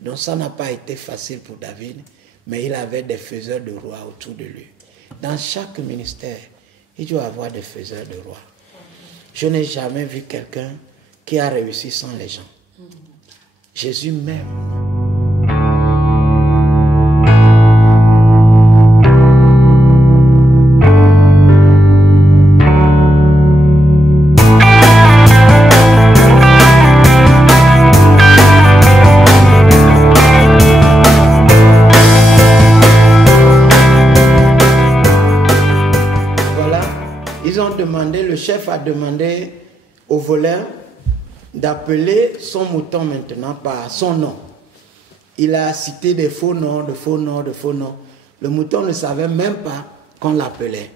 Donc ça n'a pas été facile pour David, mais il avait des faiseurs de rois autour de lui. Dans chaque ministère, il doit avoir des faiseurs de rois. Je n'ai jamais vu quelqu'un qui a réussi sans les gens. Jésus même. Le chef a demandé au voleur d'appeler son mouton maintenant par son nom. Il a cité des faux noms, de faux noms, de faux noms. Le mouton ne savait même pas qu'on l'appelait.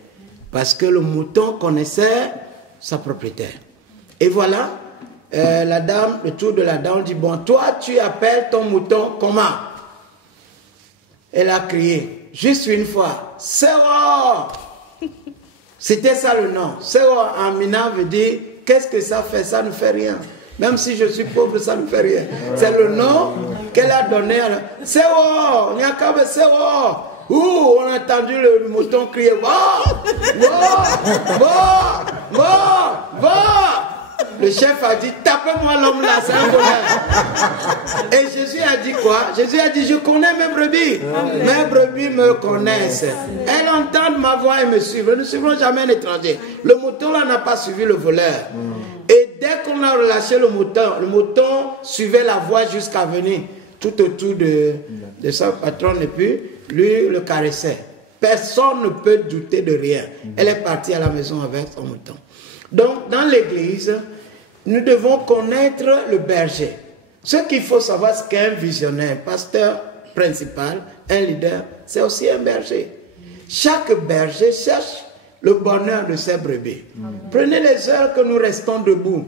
Parce que le mouton connaissait sa propriétaire. Et voilà, la dame, le tour de la dame dit, bon, toi tu appelles ton mouton comment? Elle a crié, juste une fois, Sero! C'était ça le nom. Sero en Mina veut dire, qu'est-ce que ça fait? Ça ne fait rien. Même si je suis pauvre, ça ne fait rien. C'est le nom qu'elle a donné à Sero! Nyakabe Sero! Ouh, on a entendu le mouton crier, va! Va! Va! Va! Va! Le chef a dit, tapez-moi l'homme là, c'est un voleur. Et Jésus a dit quoi? Jésus a dit, je connais mes brebis. Mes brebis me connaissent. Elles entendent ma voix et me suivent. Elles ne suivront jamais un étranger. Le mouton là n'a pas suivi le voleur. Et dès qu'on a relâché le mouton suivait la voix jusqu'à venir tout autour de son patron et puis lui le caressait. Personne ne peut douter de rien. Elle est partie à la maison avec son mouton. Donc, dans l'église, nous devons connaître le berger. Ce qu'il faut savoir, c'est qu'un visionnaire, un pasteur principal, un leader, c'est aussi un berger. Chaque berger cherche le bonheur de ses brebis. Prenez les heures que nous restons debout.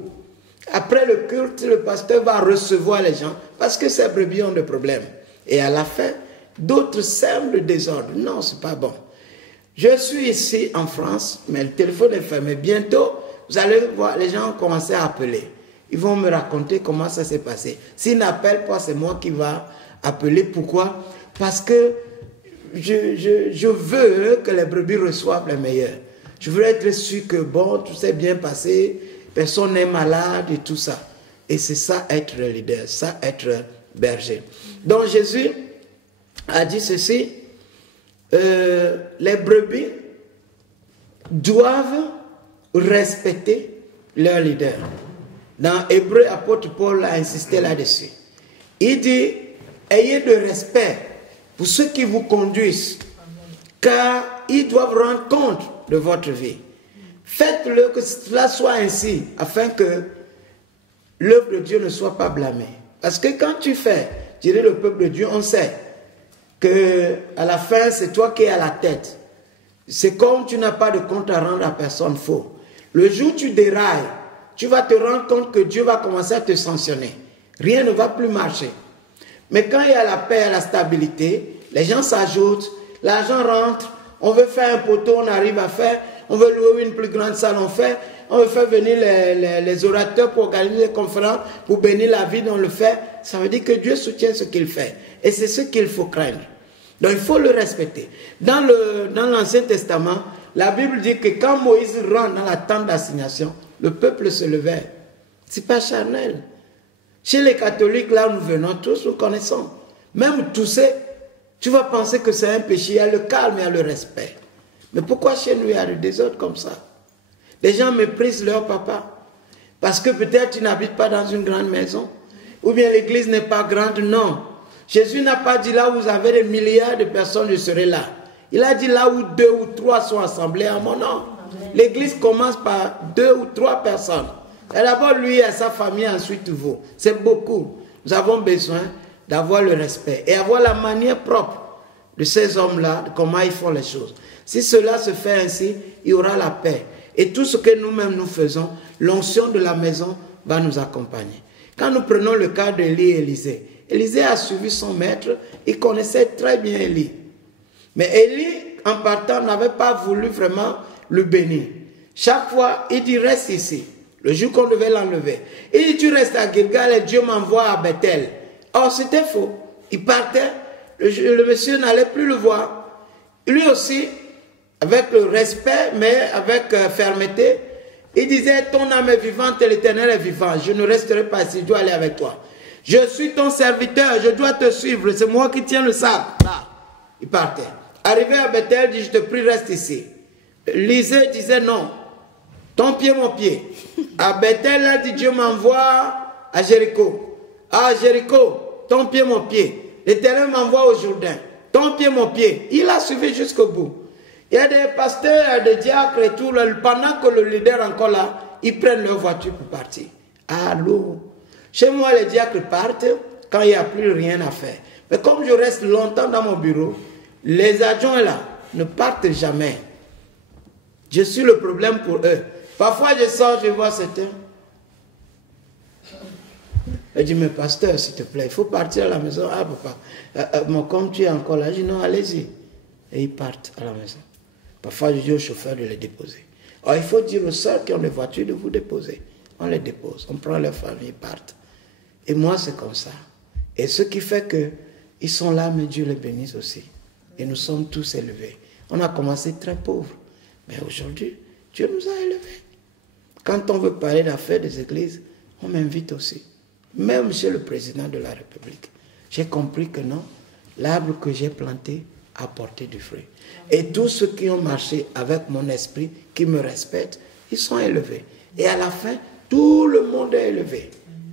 Après le culte, le pasteur va recevoir les gens parce que ces brebis ont des problèmes. Et à la fin, d'autres sèment le désordre. Non, ce n'est pas bon. Je suis ici en France, mais le téléphone est fermé. Bientôt, vous allez voir, les gens ont commencé à appeler. Ils vont me raconter comment ça s'est passé. S'ils n'appellent pas, c'est moi qui vais appeler. Pourquoi? Parce que je veux que les brebis reçoivent les meilleurs. Je veux être sûr que, bon, tout s'est bien passé, personne n'est malade et tout ça. Et c'est ça être leader, ça être berger. Donc Jésus a dit ceci, les brebis doivent respecter leur leader. Dans Hébreu, apôtre Paul a insisté là-dessus. Il dit, ayez de respect pour ceux qui vous conduisent, car ils doivent rendre compte de votre vie. Faites-le que cela soit ainsi, afin que l'œuvre de Dieu ne soit pas blâmée. Parce que quand tu fais, dirait le peuple de Dieu, on sait que à la fin, c'est toi qui es à la tête. C'est comme tu n'as pas de compte à rendre à personne, faux. Le jour où tu dérailles, tu vas te rendre compte que Dieu va commencer à te sanctionner. Rien ne va plus marcher. Mais quand il y a la paix et la stabilité, les gens s'ajoutent, l'argent rentre, on veut faire un poteau, on arrive à faire, on veut louer une plus grande salle, on veut faire venir les orateurs pour organiser des conférences, pour bénir la vie, on le fait. Ça veut dire que Dieu soutient ce qu'il fait. Et c'est ce qu'il faut craindre. Donc il faut le respecter. Dans l'Ancien Testament, la Bible dit que quand Moïse rentre dans la tente d'assignation, le peuple se levait. Ce n'est pas charnel. Chez les catholiques, là où nous venons, tous nous connaissons. Même tousser, tu vas penser que c'est un péché. Il y a le calme, il y a le respect. Mais pourquoi chez nous, il y a le désordre comme ça? Les gens méprisent leur papa. Parce que peut-être tu n'habites pas dans une grande maison. Ou bien l'église n'est pas grande, non. Jésus n'a pas dit là où vous avez des milliards de personnes, je serai là. Il a dit là où 2 ou 3 sont assemblés à mon nom. L'église commence par 2 ou 3 personnes. Et d'abord lui et sa famille, ensuite vous. C'est beaucoup. Nous avons besoin d'avoir le respect et avoir la manière propre de ces hommes-là, de comment ils font les choses. Si cela se fait ainsi, il y aura la paix. Et tout ce que nous-mêmes nous faisons, l'onction de la maison va nous accompagner. Quand nous prenons le cas d'Élie et Élisée, Élisée a suivi son maître, il connaissait très bien Élie. Mais Élie, en partant, n'avait pas voulu vraiment le bénir. Chaque fois, il dit reste ici. Le jour qu'on devait l'enlever. Il dit tu restes à Gilgal et Dieu m'envoie à Bethel. Or, c'était faux. Il partait, le monsieur n'allait plus le voir. Lui aussi, avec le respect, mais avec fermeté, il disait, ton âme est vivante et l'Éternel est vivant. Je ne resterai pas ici, je dois aller avec toi. Je suis ton serviteur, je dois te suivre. C'est moi qui tiens le sac. Là, il partait. Arrivé à Bethel, il dit, je te prie, reste ici. Lisée disait, non. Ton pied, mon pied. À Bethel, là, dit, Dieu m'envoie à Jéricho. À Jéricho, ton pied, mon pied. L'Éternel m'envoie au Jourdain. Ton pied, mon pied. Il a suivi jusqu'au bout. Il y a des pasteurs, des diacres et tout, pendant que le leader est encore là, ils prennent leur voiture pour partir. Allô? Chez moi, les diacres partent quand il n'y a plus rien à faire. Mais comme je reste longtemps dans mon bureau, les adjoints là ne partent jamais. Je suis le problème pour eux. Parfois, je sors, je vois certains. Je dis, mais pasteur, s'il te plaît, il faut partir à la maison. Ah, papa, comme tu es encore là, je dis, non, allez-y. Et ils partent à la maison. Parfois, je dis au chauffeur de les déposer. Alors, il faut dire aux sœurs qui ont des voitures de vous déposer. On les dépose, on prend leur famille, ils partent. Et moi, c'est comme ça. Et ce qui fait qu'ils sont là, mais Dieu les bénisse aussi. Et nous sommes tous élevés. On a commencé très pauvres. Mais aujourd'hui, Dieu nous a élevés. Quand on veut parler d'affaires des églises, on m'invite aussi. Même chez le président de la République. J'ai compris que non, l'arbre que j'ai planté a porté du fruit. Et tous ceux qui ont marché avec mon esprit, qui me respectent, ils sont élevés. Et à la fin, tout le monde est élevé.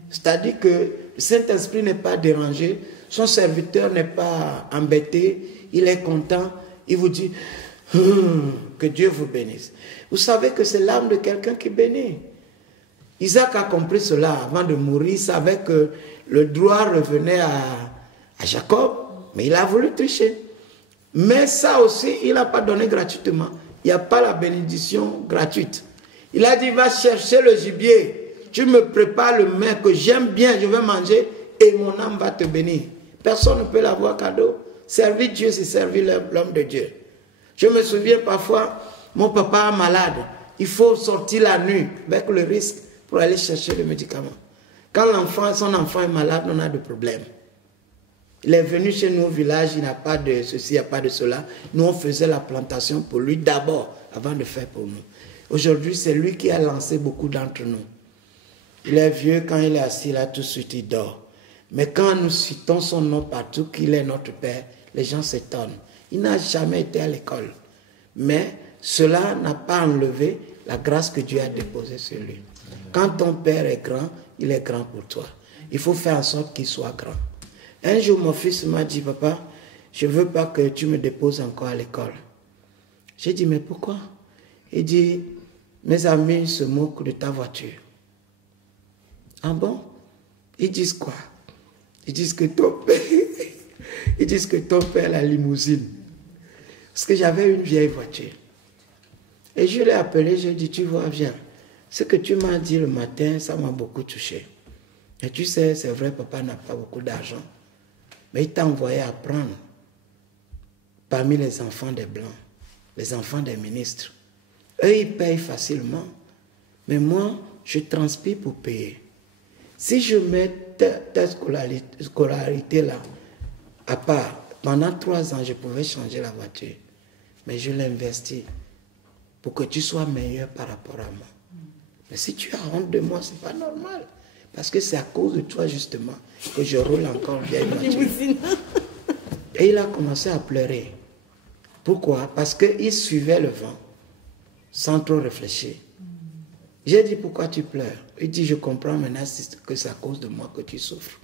C'est-à-dire que le Saint-Esprit n'est pas dérangé, son serviteur n'est pas embêté, il est content, il vous dit que Dieu vous bénisse. Vous savez que c'est l'âme de quelqu'un qui bénit. Isaac a compris cela avant de mourir, il savait que le droit revenait à Jacob, mais il a voulu tricher. Mais ça aussi, il n'a pas donné gratuitement. Il n'y a pas la bénédiction gratuite. Il a dit, va chercher le gibier, tu me prépares le mets que j'aime bien, je vais manger et mon âme va te bénir. Personne ne peut l'avoir cadeau. Servir Dieu, c'est servir l'homme de Dieu. Je me souviens parfois, mon papa est malade. Il faut sortir la nuit avec le risque pour aller chercher le médicament. Quand son enfant est malade, on a des problèmes. Il est venu chez nous au village, il n'a pas de ceci, il n'y a pas de cela. Nous, on faisait la plantation pour lui d'abord, avant de faire pour nous. Aujourd'hui, c'est lui qui a lancé beaucoup d'entre nous. Il est vieux, quand il est assis là, tout de suite, il dort. Mais quand nous citons son nom partout, qu'il est notre Père, les gens s'étonnent. Il n'a jamais été à l'école. Mais cela n'a pas enlevé la grâce que Dieu a déposée sur lui. Quand ton Père est grand, il est grand pour toi. Il faut faire en sorte qu'il soit grand. Un jour, mon fils m'a dit, papa, je ne veux pas que tu me déposes encore à l'école. J'ai dit, mais pourquoi? Il dit, mes amis se moquent de ta voiture. Ah bon? Ils disent quoi? Ils disent que ton père, ils disent que ton père a la limousine. Parce que j'avais une vieille voiture. Et je l'ai appelé, j'ai dit, tu vois, viens. Ce que tu m'as dit le matin, ça m'a beaucoup touché. Et tu sais, c'est vrai, papa n'a pas beaucoup d'argent. Mais il t'a envoyé apprendre parmi les enfants des Blancs, les enfants des ministres. Eux, ils payent facilement. Mais moi, je transpire pour payer. Si je mets ta scolarité là, à part, pendant 3 ans, je pouvais changer la voiture. Mais je l'investis pour que tu sois meilleur par rapport à moi. Mais si tu as honte de moi, ce n'est pas normal. Parce que c'est à cause de toi, justement, que je roule encore vieille voiture. Et il a commencé à pleurer. Pourquoi? Parce qu'il suivait le vent, sans trop réfléchir. J'ai dit, pourquoi tu pleures? Il dit, je comprends maintenant que c'est à cause de moi que tu souffres.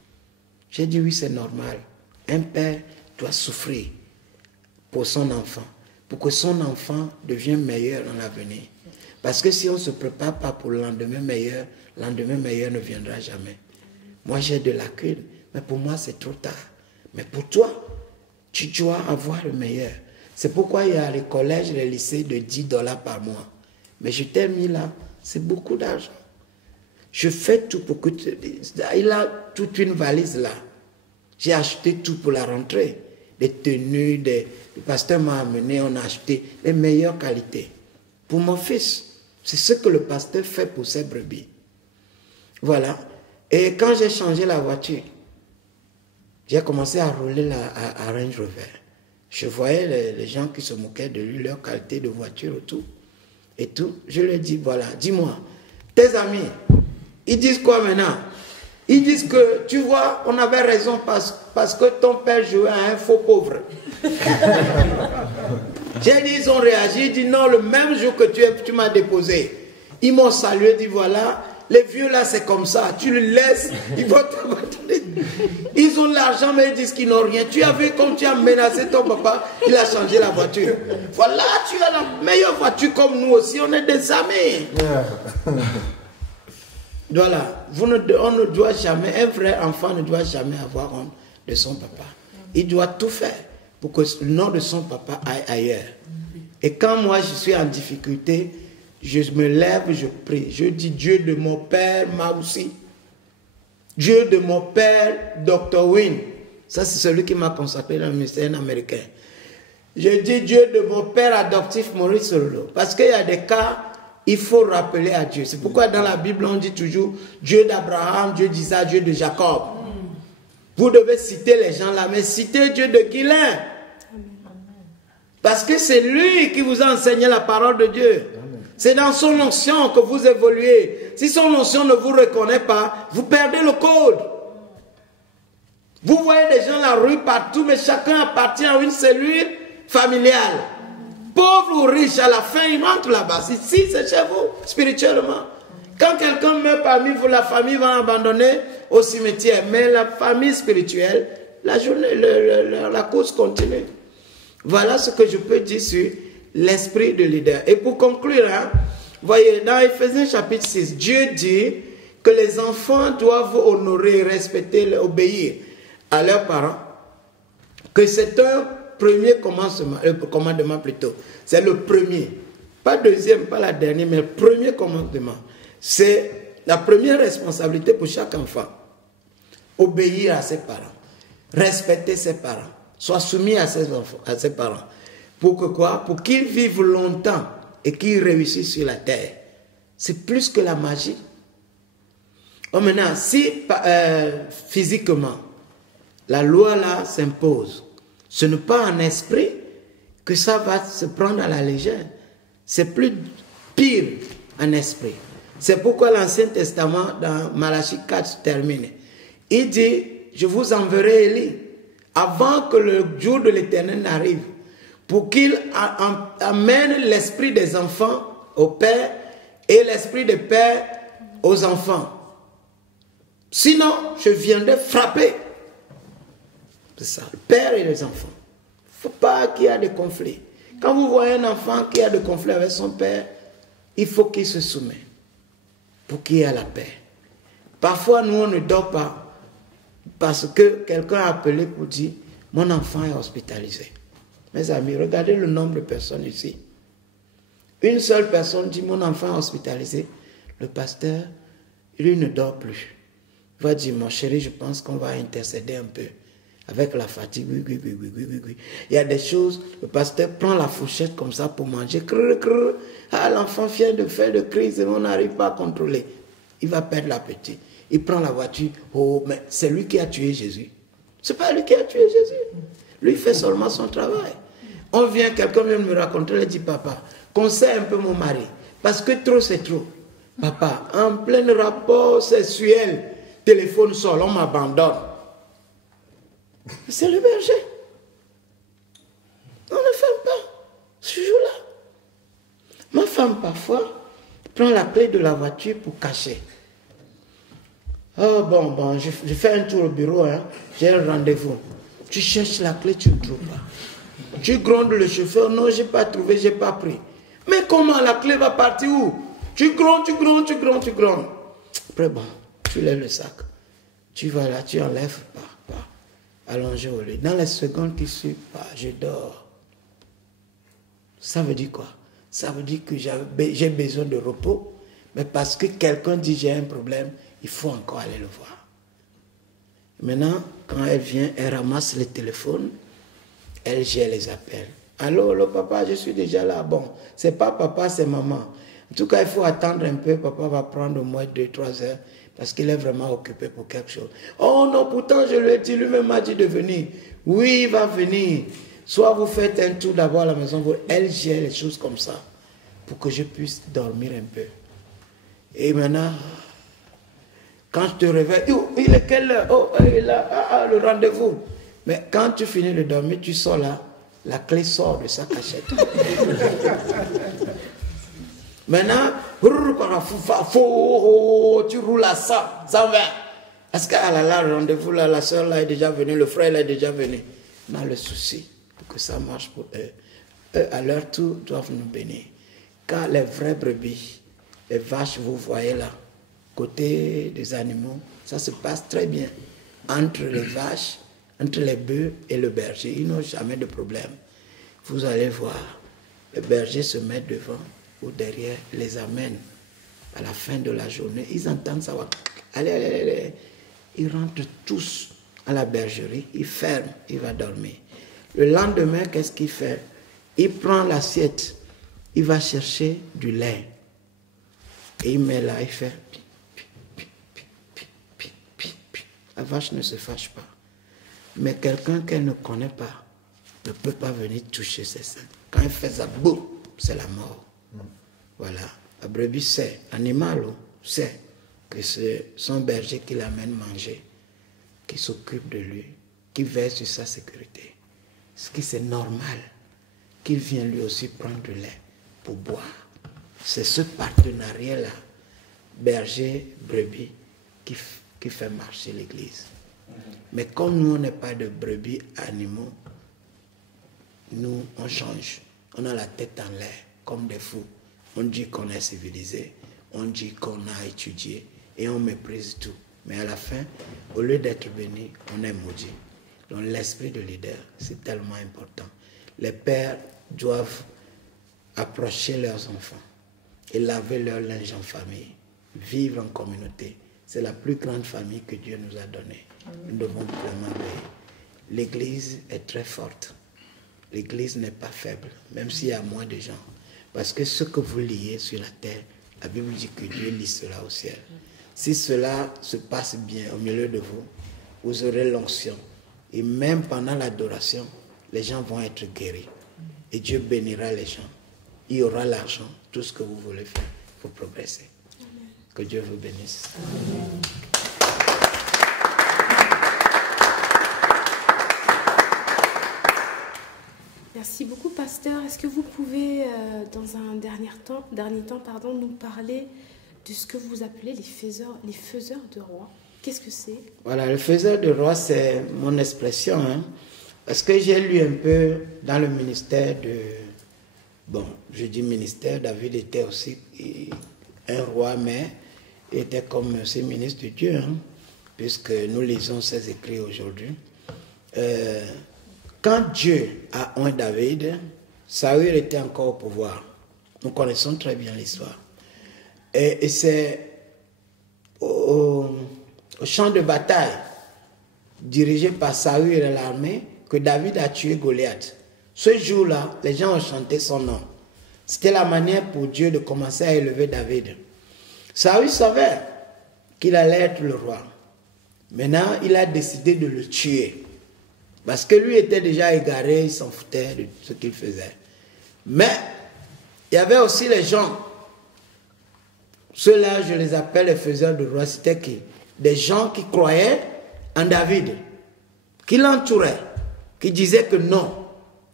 J'ai dit, oui, c'est normal. Un père doit souffrir pour son enfant, pour que son enfant devienne meilleur dans l'avenir. Parce que si on ne se prépare pas pour le lendemain meilleur ne viendra jamais. Moi, j'ai de lacunes, mais pour moi, c'est trop tard. Mais pour toi, tu dois avoir le meilleur. C'est pourquoi il y a les collèges, les lycées de $10 par mois. Mais je t'ai mis là, c'est beaucoup d'argent. Je fais tout pour que il a toute une valise là. J'ai acheté tout pour la rentrée. Des tenues, le pasteur m'a amené, on a acheté les meilleures qualités. Pour mon fils, c'est ce que le pasteur fait pour ses brebis. Voilà. Et quand j'ai changé la voiture, J'ai commencé à rouler à Range Rover. Je voyais les gens qui se moquaient de lui, leur qualité de voiture et tout. Je lui ai dit, voilà, dis-moi, tes amis, ils disent quoi maintenant? Ils disent que, tu vois, on avait raison parce que ton père jouait à un faux pauvre. J'ai dit, ils ont réagi, ils dit non, le même jour que tu m'as déposé. Ils m'ont salué, dit voilà, les vieux là c'est comme ça, tu le laisses, ils vont t'abandonner. Ils ont l'argent mais ils disent qu'ils n'ont rien. Tu as vu comme tu as menacé ton papa, il a changé la voiture. Voilà, tu as la meilleure voiture comme nous aussi, on est des amis. Voilà, on ne doit jamais, un vrai enfant ne doit jamais avoir honte de son papa. Il doit tout faire pour que le nom de son papa aille ailleurs. Et quand moi je suis en difficulté, je me lève, je prie. Je dis Dieu de mon père Maoussi, Dieu de mon père Dr. Wynne. Ça c'est celui qui m'a consacré dans le ministère américain. Je dis Dieu de mon père adoptif Maurice Sololo. Parce qu'il y a des cas, il faut rappeler à Dieu. C'est pourquoi dans la Bible on dit toujours Dieu d'Abraham, Dieu d'Isaac, Dieu de Jacob. Vous devez citer les gens là, mais citez Dieu de Guilain. Parce que c'est lui qui vous a enseigné la parole de Dieu. C'est dans son onction que vous évoluez. Si son onction ne vous reconnaît pas, vous perdez le code. Vous voyez des gens dans la rue partout, mais chacun appartient à une cellule familiale. Pauvre ou riche, à la fin, il rentre là-bas. Ici, c'est chez vous, spirituellement. Quand quelqu'un meurt parmi vous, la famille va l'abandonner au cimetière. Mais la famille spirituelle, la journée, la course continue. Voilà ce que je peux dire sur l'esprit de leader. Et pour conclure, hein, voyez, dans Ephésiens chapitre 6, Dieu dit que les enfants doivent honorer, respecter, obéir à leurs parents. Que c'est un premier commandement plutôt. C'est le premier. Pas deuxième, pas la dernière, mais le premier commandement. C'est la première responsabilité pour chaque enfant. Obéir à ses parents. Respecter ses parents. Soit soumis à ses enfants, à ses parents. Pour que quoi? Pour qu'ils vivent longtemps et qu'ils réussissent sur la terre. C'est plus que la magie. Oh, maintenant, si physiquement, la loi là s'impose, ce n'est pas en esprit que ça va se prendre à la légère. C'est plus pire en esprit. C'est pourquoi l'Ancien Testament, dans Malachie 4, termine. Il dit, je vous enverrai Élie, avant que le jour de l'Éternel n'arrive, pour qu'il amène l'esprit des enfants au père et l'esprit des pères aux enfants. Sinon, je viendrai frapper. C'est ça, le père et les enfants. Il ne faut pas qu'il y ait de conflits. Quand vous voyez un enfant qui a de conflits avec son père, il faut qu'il se soumette pour qu'il y ait la paix. Parfois, nous, on ne dort pas parce que quelqu'un a appelé pour dire « Mon enfant est hospitalisé ». Mes amis, regardez le nombre de personnes ici. Une seule personne dit « Mon enfant est hospitalisé ». Le pasteur, lui, ne dort plus. Il va dire « Mon chéri, je pense qu'on va intercéder un peu. » Avec la fatigue, oui. Il y a des choses, le pasteur prend la fourchette comme ça pour manger. Ah, l'enfant vient de faire de crise et on n'arrive pas à contrôler. Il va perdre l'appétit. Il prend la voiture. Oh, mais c'est lui qui a tué Jésus. C'est pas lui qui a tué Jésus. Lui fait seulement son travail. On vient, quelqu'un vient me raconter, il dit, papa, conseille un peu mon mari. Parce que trop, c'est trop. Papa, en plein rapport sexuel, téléphone sonne, on m'abandonne. C'est le berger. On ne ferme pas ce jour-là. Ma femme, parfois, prend la clé de la voiture pour cacher. Oh, bon, je fais un tour au bureau, hein. J'ai un rendez-vous. Tu cherches la clé, tu ne trouves pas. Tu grondes le chauffeur, non, je n'ai pas trouvé, je n'ai pas pris. Mais comment la clé va partir où? Tu grondes. Après, bon, tu lèves le sac. Tu vas là, tu enlèves pas. Allongé au lit. Dans les secondes qui suivent, je dors. Ça veut dire quoi? Ça veut dire que j'ai besoin de repos, mais parce que quelqu'un dit j'ai un problème, il faut encore aller le voir. Maintenant, quand elle vient, elle ramasse le téléphone, elle gère les appels. Allô, papa, je suis déjà là. Bon, c'est pas papa, c'est maman. En tout cas, il faut attendre un peu, papa va prendre au moins 2-3 heures. parce qu'il est vraiment occupé pour quelque chose. Oh non, pourtant je lui ai dit, lui-même m'a dit de venir. Oui, il va venir. Soit vous faites un tour d'abord à la maison, elle gère les choses comme ça, pour que je puisse dormir un peu. Et maintenant, quand je te réveille, oh, il est quelle heure? Oh, il est là, le rendez-vous. Mais quand tu finis de dormir, tu sors là, la clé sort de sa cachette. Maintenant, tu roules à 120. Est-ce qu'à le rendez-vous là, la soeur là est déjà venue, le frère là est déjà venu. On a le souci pour que ça marche pour eux. Eux, à leur tour, doivent nous bénir. Car les vraies brebis, les vaches, vous voyez là, côté des animaux, ça se passe très bien. Entre les vaches, entre les bœufs et le berger, ils n'ont jamais de problème. Vous allez voir, le berger se met devant ou derrière, les amène. À la fin de la journée, ils entendent ça. Allez, allez, allez. Ils rentrent tous à la bergerie, il ferme, il va dormir. Le lendemain, qu'est-ce qu'il fait? Il prend l'assiette, il va chercher du lait. Et il met là, il fait... La vache ne se fâche pas. Mais quelqu'un qu'elle ne connaît pas ne peut pas venir toucher ses seins. Quand il fait ça, boum, c'est la mort. Voilà. La brebis sait, l'animal sait que c'est son berger qui l'amène manger, qui s'occupe de lui, qui veille sur sa sécurité. Ce qui c'est normal qu'il vienne lui aussi prendre du lait pour boire. C'est ce partenariat-là, berger-brebis, qui fait marcher l'Église. Mais comme nous, on n'est pas de brebis animaux, nous, on change. On a la tête en l'air, comme des fous. On dit qu'on est civilisé, on dit qu'on a étudié, et on méprise tout. Mais à la fin, au lieu d'être béni, on est maudit. Donc l'esprit de leader, c'est tellement important. Les pères doivent approcher leurs enfants et laver leur linge en famille, vivre en communauté. C'est la plus grande famille que Dieu nous a donnée. Nous devons vraiment veiller. L'Église est très forte. L'Église n'est pas faible, même s'il y a moins de gens. Parce que ce que vous liez sur la terre, la Bible dit que Dieu lie cela au ciel. Si cela se passe bien au milieu de vous, vous aurez l'onction. Et même pendant l'adoration, les gens vont être guéris. Et Dieu bénira les gens. Il y aura l'argent, tout ce que vous voulez faire pour progresser. Amen. Que Dieu vous bénisse. Amen. Merci beaucoup, pasteur. Est-ce que vous pouvez, dans un dernier temps, nous parler de ce que vous appelez les faiseurs de rois? Qu'est-ce que c'est? Voilà, le faiseur de rois, c'est mon expression. Parce que j'ai lu un peu dans le ministère de... Bon, je dis ministère, David était aussi un roi, mais il était comme aussi ministre de Dieu, puisque nous lisons ses écrits aujourd'hui. Quand Dieu a oint David, Saül était encore au pouvoir. Nous connaissons très bien l'histoire. Et c'est au champ de bataille, dirigé par Saül et l'armée, que David a tué Goliath. Ce jour-là, les gens ont chanté son nom. C'était la manière pour Dieu de commencer à élever David. Saül savait qu'il allait être le roi. Maintenant, il a décidé de le tuer. Parce que lui était déjà égaré, il s'en foutait de ce qu'il faisait. Mais, il y avait aussi les gens. Ceux-là, je les appelle les faiseurs de rois. C'était qui? Des gens qui croyaient en David, qui l'entouraient, qui disaient que non,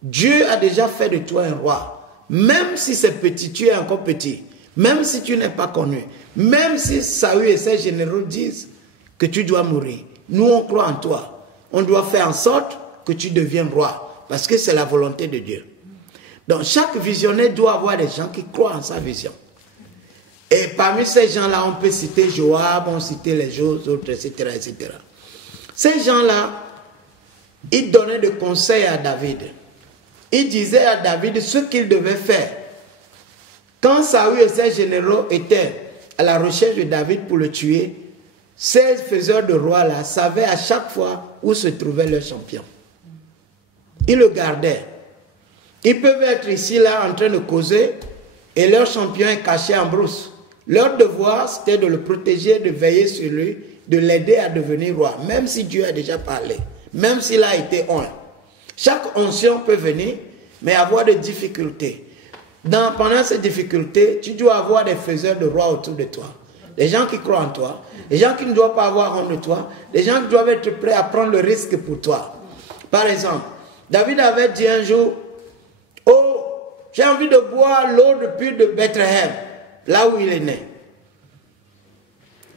Dieu a déjà fait de toi un roi. Même si c'est petit, tu es encore petit. Même si tu n'es pas connu. Même si Saül et ses généraux disent que tu dois mourir. Nous, on croit en toi. On doit faire en sorte que tu deviennes roi. Parce que c'est la volonté de Dieu. Donc, chaque visionnaire doit avoir des gens qui croient en sa vision. Et parmi ces gens-là, on peut citer Joab, on peut citer les autres, etc., etc. Ces gens-là, ils donnaient des conseils à David. Ils disaient à David ce qu'il devait faire. Quand Saül et ses généraux étaient à la recherche de David pour le tuer, ces faiseurs de rois-là savaient à chaque fois où se trouvait leur champion. Ils le gardaient. Ils peuvent être ici, là, en train de causer, et leur champion est caché en brousse. Leur devoir, c'était de le protéger, de veiller sur lui, de l'aider à devenir roi, même si Dieu a déjà parlé, même s'il a été oint. Chaque onction peut venir, mais avoir des difficultés. Pendant ces difficultés, tu dois avoir des faiseurs de roi autour de toi. Les gens qui croient en toi, les gens qui ne doivent pas avoir honte de toi, les gens qui doivent être prêts à prendre le risque pour toi. Par exemple, David avait dit un jour, « Oh, j'ai envie de boire l'eau de puits de Bethléem, là où il est né. »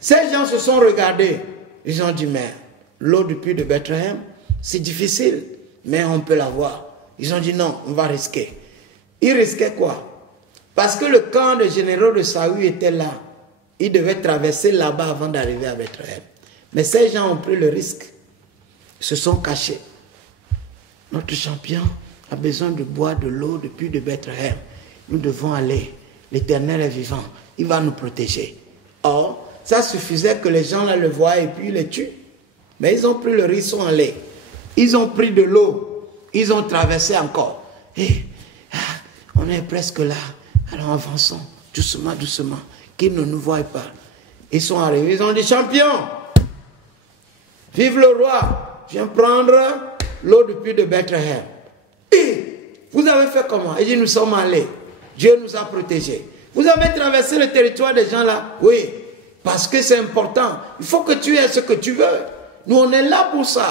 Ces gens se sont regardés. Ils ont dit, mais l'eau du puits de Bethléem, c'est difficile, mais on peut l'avoir. Ils ont dit, non, on va risquer. Ils risquaient quoi? Parce que le camp des généraux de Saül était là. Ils devaient traverser là-bas avant d'arriver à Bethléem. Mais ces gens ont pris le risque. Ils se sont cachés. Notre champion a besoin de boire de l'eau du puits de Bethléem. Nous devons aller. L'Éternel est vivant. Il va nous protéger. Or, ça suffisait que les gens là le voient et puis ils les tuent. Mais ils ont pris le risque, ils sont allés. Ils ont pris de l'eau. Ils ont traversé encore. Et on est presque là. Alors avançons, doucement, doucement. Qu'ils ne nous voient pas. Ils sont arrivés, ils ont dit, champion, vive le roi, viens prendre l'eau du puits de Bethléem. Et vous avez fait comment? Il dit, nous sommes allés. Dieu nous a protégés. Vous avez traversé le territoire des gens là? Oui, parce que c'est important. Il faut que tu aies ce que tu veux. Nous, on est là pour ça.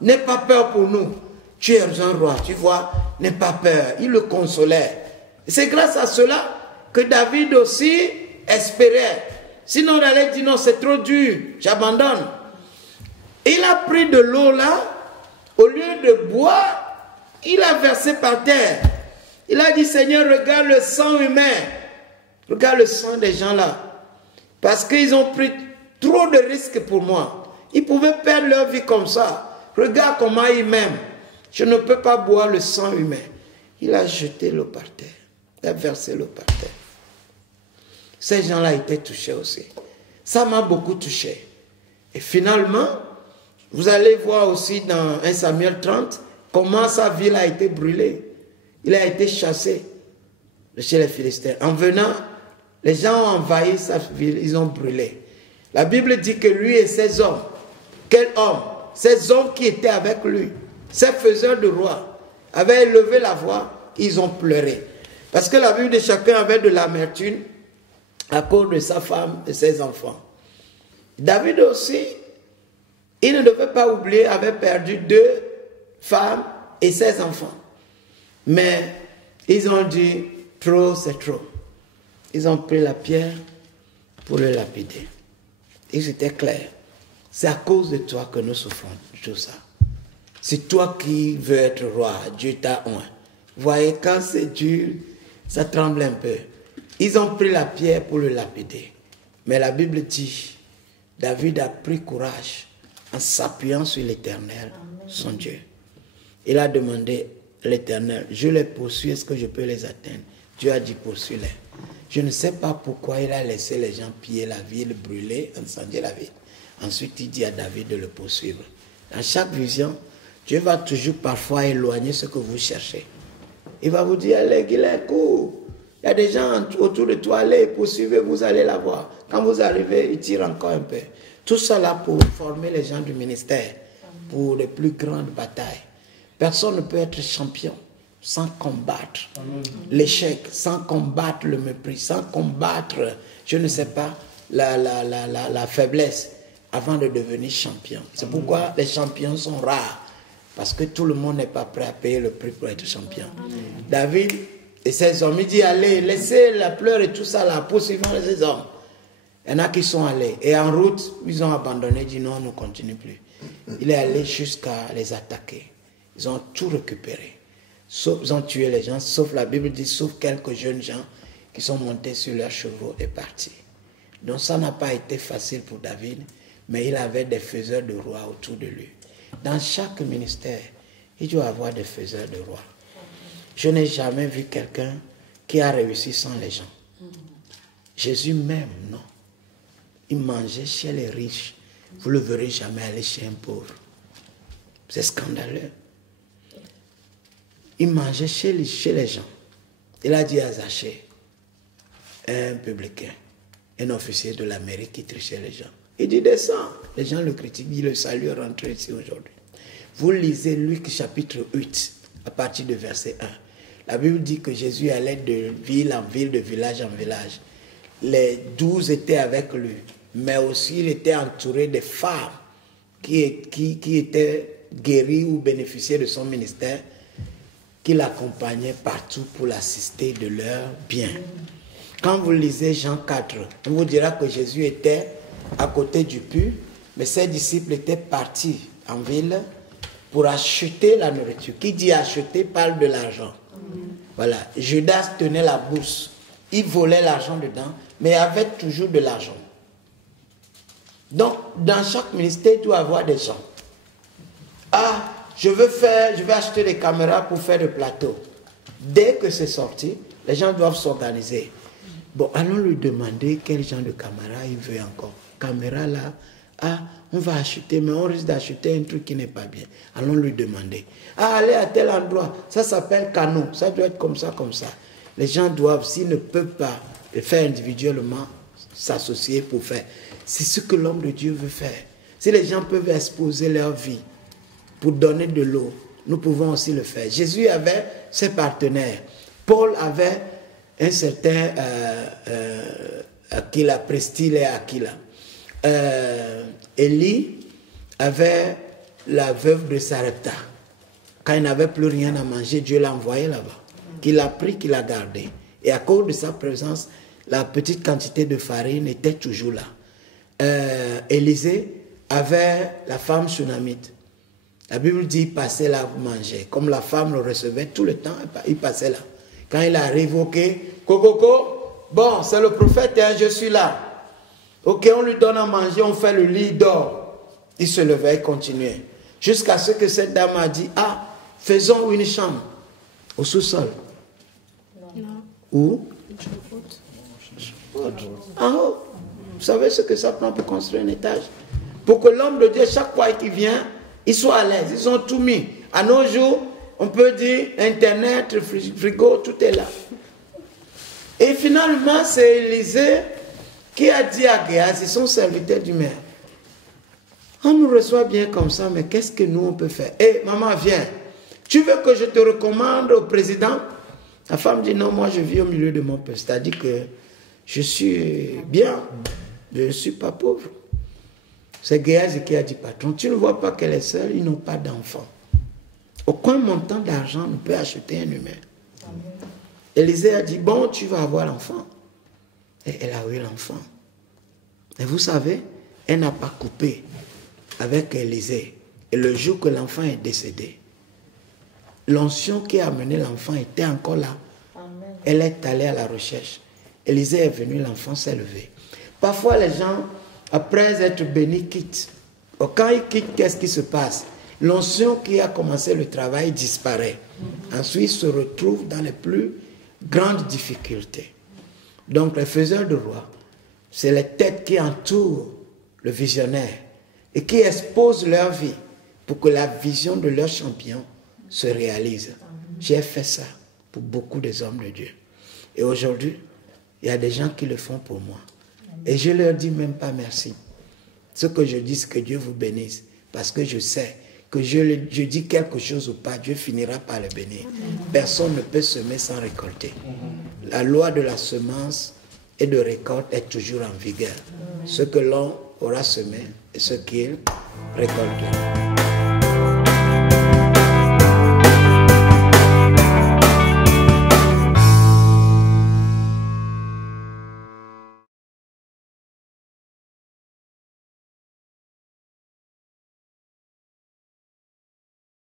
N'aie pas peur pour nous. Tu es un roi, tu vois. N'aie pas peur. Il le consolait. C'est grâce à cela que David aussi espérait. Sinon, on allait dire non, c'est trop dur, j'abandonne. Il a pris de l'eau là, au lieu de boire, il a versé par terre. Il a dit, Seigneur, regarde le sang humain. Regarde le sang des gens là. Parce qu'ils ont pris trop de risques pour moi. Ils pouvaient perdre leur vie comme ça. Regarde comment ils m'aiment. Je ne peux pas boire le sang humain. Il a jeté l'eau par terre. Il a versé l'eau par terre. Ces gens-là étaient touchés aussi. Ça m'a beaucoup touché. Et finalement, vous allez voir aussi dans 1 Samuel 30, comment sa ville a été brûlée. Il a été chassé de chez les Philistins. En venant, les gens ont envahi sa ville, ils ont brûlé. La Bible dit que lui et ses hommes, quels hommes? Ces hommes qui étaient avec lui, ces faiseurs de roi, avaient élevé la voix, ils ont pleuré. Parce que la Bible de chacun avait de l'amertume à cause de sa femme et ses enfants. David aussi, il ne devait pas oublier, avait perdu 2 femmes et 16 enfants. Mais ils ont dit, trop c'est trop. Ils ont pris la pierre pour le lapider. Et c'était clair. C'est à cause de toi que nous souffrons de tout ça. C'est toi qui veux être roi, Dieu t'a oint. Voyez, quand c'est dur, ça tremble un peu. Ils ont pris la pierre pour le lapider. Mais la Bible dit, David a pris courage en s'appuyant sur l'Éternel, son Dieu. Il a demandé à l'Éternel, je les poursuis, est-ce que je peux les atteindre? Dieu a dit, poursuis-les. Je ne sais pas pourquoi il a laissé les gens piller la ville, brûler, incendier la ville. Ensuite, il dit à David de le poursuivre. Dans chaque vision, Dieu va toujours parfois éloigner ce que vous cherchez. Il va vous dire, allez, qu'il est court. Il y a des gens autour de toi, allez, poursuivez, vous allez la voir. Quand vous arrivez, il tire encore un peu. Tout ça là pour former les gens du ministère, pour les plus grandes batailles. Personne ne peut être champion sans combattre l'échec, sans combattre le mépris, sans combattre, je ne sais pas, la faiblesse avant de devenir champion. C'est pourquoi les champions sont rares. Parce que tout le monde n'est pas prêt à payer le prix pour être champion. David et ses hommes, il dit, allez, laissez la pleure et tout ça là, poursuivant ces hommes. Il y en a qui sont allés. Et en route, ils ont abandonné, ils dit non, on ne continue plus. Il est allé jusqu'à les attaquer. Ils ont tout récupéré. Sauf, ils ont tué les gens, sauf la Bible dit, sauf quelques jeunes gens qui sont montés sur leurs chevaux et partis. Donc ça n'a pas été facile pour David, mais il avait des faiseurs de roi autour de lui. Dans chaque ministère, il doit avoir des faiseurs de roi. Je n'ai jamais vu quelqu'un qui a réussi sans les gens. Jésus même, non. Il mangeait chez les riches. Vous ne le verrez jamais aller chez un pauvre. C'est scandaleux. Il mangeait chez les gens. Il a dit à Zachée, un publicain, un officier de la mairie qui trichait les gens. Il dit, descends. Les gens le critiquent, il le salue, rentrez ici aujourd'hui. Vous lisez Luc chapitre 8, à partir de verset 1. La Bible dit que Jésus allait de ville en ville, de village en village. Les 12 étaient avec lui, mais aussi il était entouré de femmes qui étaient guéries ou bénéficiaient de son ministère, qui l'accompagnaient partout pour l'assister de leurs biens. Quand vous lisez Jean 4, on vous dira que Jésus était à côté du puits, mais ses disciples étaient partis en ville pour acheter la nourriture. Qui dit acheter parle de l'argent. Voilà, Judas tenait la bourse, il volait l'argent dedans, mais il avait toujours de l'argent. Donc, dans chaque ministère, il doit y avoir des gens. Ah, je vais acheter des caméras pour faire des plateaux. Dès que c'est sorti, les gens doivent s'organiser. Bon, allons lui demander quel genre de caméra il veut encore. Caméra là, ah, on va acheter, mais on risque d'acheter un truc qui n'est pas bien. Allons lui demander. Ah, allez à tel endroit, ça s'appelle Canon, ça doit être comme ça, comme ça. Les gens doivent, s'ils ne peuvent pas le faire individuellement, s'associer pour faire. C'est ce que l'homme de Dieu veut faire. Si les gens peuvent exposer leur vie pour donner de l'eau, nous pouvons aussi le faire. Jésus avait ses partenaires. Paul avait un certain Aquila, Priscille et Aquila. Élie avait la veuve de Sarepta. Quand il n'avait plus rien à manger, Dieu l'a envoyé là-bas. Qu'il a pris, qu'il a gardé. Et à cause de sa présence, la petite quantité de farine était toujours là. Élisée avait la femme sunamite. La Bible dit, il passait là pour manger. Comme la femme le recevait tout le temps, il passait là. Quand il arrive, ok, Coco, bon, c'est le prophète, hein, je suis là. Ok, on lui donne à manger, on fait le lit, il dort. Il se levait et continuait. Jusqu'à ce que cette dame a dit, ah, faisons une chambre au sous-sol. Non. Où? Une en haut. Vous savez ce que ça prend pour construire un étage? Pour que l'homme de Dieu, chaque fois qu'il vient, il soit à l'aise. Ils ont tout mis. À nos jours, on peut dire Internet, frigo, tout est là. Et finalement, c'est Élisée qui a dit à Géasi, son serviteur du maire, on nous reçoit bien comme ça, mais qu'est-ce que nous on peut faire? Hé, maman, viens. Tu veux que je te recommande au président? La femme dit, non, moi je vis au milieu de mon peuple. C'est-à-dire que je suis bien, je ne suis pas pauvre. C'est Géasi qui a dit, patron, tu ne vois pas qu'elle est seule, ils n'ont pas d'enfant. Aucun montant d'argent ne peut acheter un humain. Élisée a dit, bon, tu vas avoir l'enfant. Et elle a eu l'enfant. Et vous savez, elle n'a pas coupé avec Élisée. Et le jour que l'enfant est décédé, l'onction qui a amené l'enfant était encore là. Amen. Elle est allée à la recherche. Élisée est venu, l'enfant s'est levé. Parfois, les gens, après être bénis, quittent. Quand ils quittent, qu'est-ce qui se passe? L'onction qui a commencé le travail disparaît. Ensuite, ils se retrouvent dans les plus grandes difficultés. Donc, les faiseurs de rois, c'est les têtes qui entourent le visionnaire et qui exposent leur vie pour que la vision de leur champion se réalise. J'ai fait ça pour beaucoup des hommes de Dieu. Et aujourd'hui, il y a des gens qui le font pour moi. Et je leur dis même pas merci. Ce que je dis, c'est que Dieu vous bénisse. Parce que je sais que je dis quelque chose ou pas, Dieu finira par le bénir. Personne ne peut semer sans récolter. La loi de la semence et de récolte est toujours en vigueur. Ce que l'on aura semé et ce qu'il récoltera.